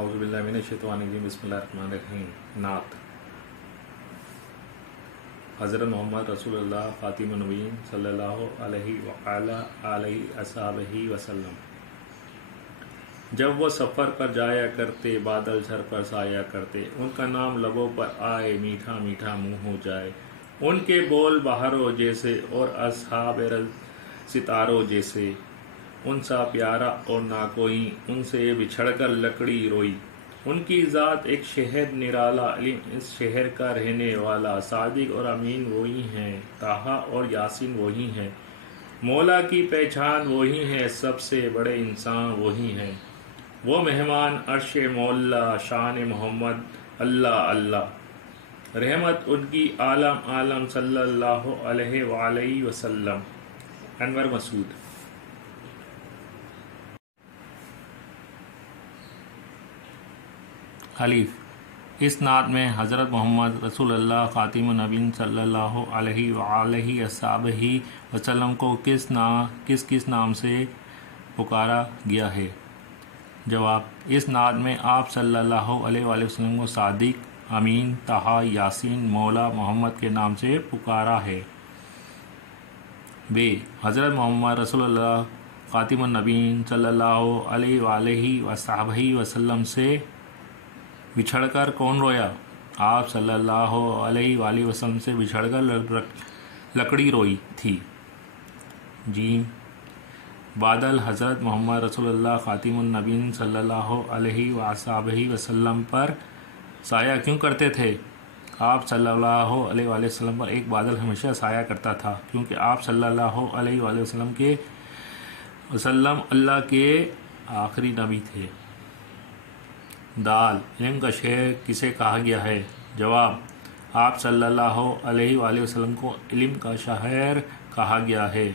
औज़ुबिल्लाहि मिनश्शैतानिर्रजीम बिस्मिल्लाहिर्रहमानिर्रहीम। नात हज़रत मोहम्मद रसूलुल्लाह ख़ातिमुन नबीय्यीन सल्लल्लाहु अलैहि व अला आलिहि अस्हाबिहि वसल्लम। जब वो सफ़र पर जाया करते, बादल सर पर साया करते, उनका नाम लबों पर आए, मीठा मीठा मुँह हो जाए। उनके बोल बहारों जैसे और अस्हाब सितारों जैसे। उनसा प्यारा और ना कोई, उनसे बिछड़कर लकड़ी रोई। उनकी ज़ात एक शहर निराला, इल्म इस शहर का रहने वाला। सादिक और अमीन वही हैं, ताहा और यासीन वही हैं। मौला की पहचान वही है, सबसे बड़े इंसान वही हैं। वो मेहमान अर्श मौला, शान मोहम्मद अल्लाह अल्लाह। रहमत उनकी आलम आलम सल्लल्लाहु अलैहि वसल्लम। अनवर मसूद। अलीफ। इस नात में हज़रत मोहम्मद रसूलुल्लाह ख़ातिमुन नबीय्यीन सल्लल्लाहु अलैहि व आलिहि अस्हाबिहि वसल्लम को किस किस नाम से पुकारा गया है? जवाब। इस नात में आप सल्लल्लाहु अलैहि वसल्लम को सादिक, अमीन, ताहा, यासीन, मौला मोहम्मद के नाम से पुकारा है। बे। हज़रत मोहम्मद रसूलुल्लाह ख़ातिमुन नबीय्यीन सल्लल्लाहु अलैहि व आलिहि अस्हाबिहि वसल्लम से बिछड़कर कौन रोया? आप सल्लल्लाहु अलैहि वसल्लम से बिछड़कर लकड़ी रोई थी। जीम। बादल हज़रत मोहम्मद रसूलुल्लाह ख़ातिमुन नबीय्यीन सल्लल्लाहु अलैहि वसल्लम पर साया क्यों करते थे? आप सल्लल्लाहु अलैहि वसल्लम पर एक बादल हमेशा साया करता था, क्योंकि आप सल्लल्लाहु अलैहि वसल्लम अल्लाह के आखिरी नबी थे। दाल। इल्म का शहर किसे कहा गया है? जवाब। आप सल्लल्लाहु अलैहि वसल्लम को इल्म का शहर कहा गया है।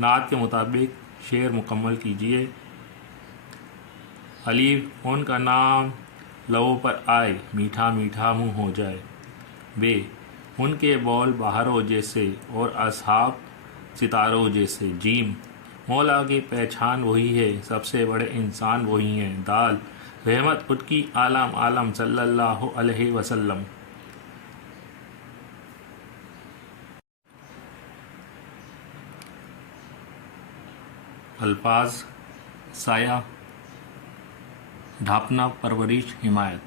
नात के मुताबिक शेर मुकम्मल कीजिए। अलीफ। उनका नाम लबों पर आए, मीठा मीठा मुँह हो जाए। बे। उनके बोल बहारों जैसे और अस्हाब सितारों जैसे। जीम। मौला की पहचान वही है, सबसे बड़े इंसान वही हैं। दाल। रहमत उनकी आलम आलम सल्लल्लाहु अलैहि वसल्लम। अल्फाज। साया, ढांपना, परवरिश, हिमायत।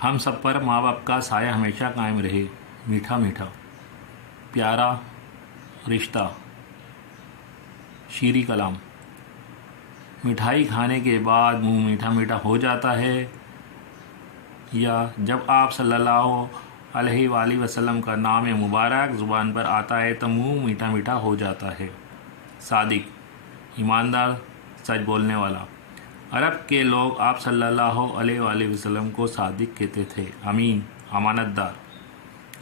हम सब पर माँ बाप का साया हमेशा कायम रहे। मीठा मीठा, प्यारा, रिश्ता, शीरी कलाम। मिठाई खाने के बाद मुंह मीठा मीठा हो जाता है, या जब आप सल्लल्लाहु अलैहि वसल्लम का नाम मुबारक ज़ुबान पर आता है तो मुंह मीठा मीठा हो जाता है। सादिक, ईमानदार, सच बोलने वाला। अरब के लोग आप सल्लल्लाहु अलैहि वसल्लम को सादिक कहते थे। अमीन, अमानतदार।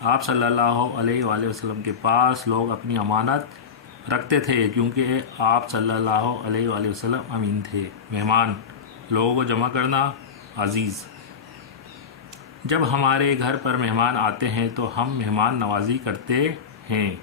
आप सल्लल्लाहु अलैहि वसल्लम के पास लोग अपनी अमानत रखते थे, क्योंकि आप सल्लल्लाहु अलैहि वसल्लम अमीन थे। मेहमान, लोगों को जमा करना। अजीज़। जब हमारे घर पर मेहमान आते हैं तो हम मेहमान नवाजी करते हैं।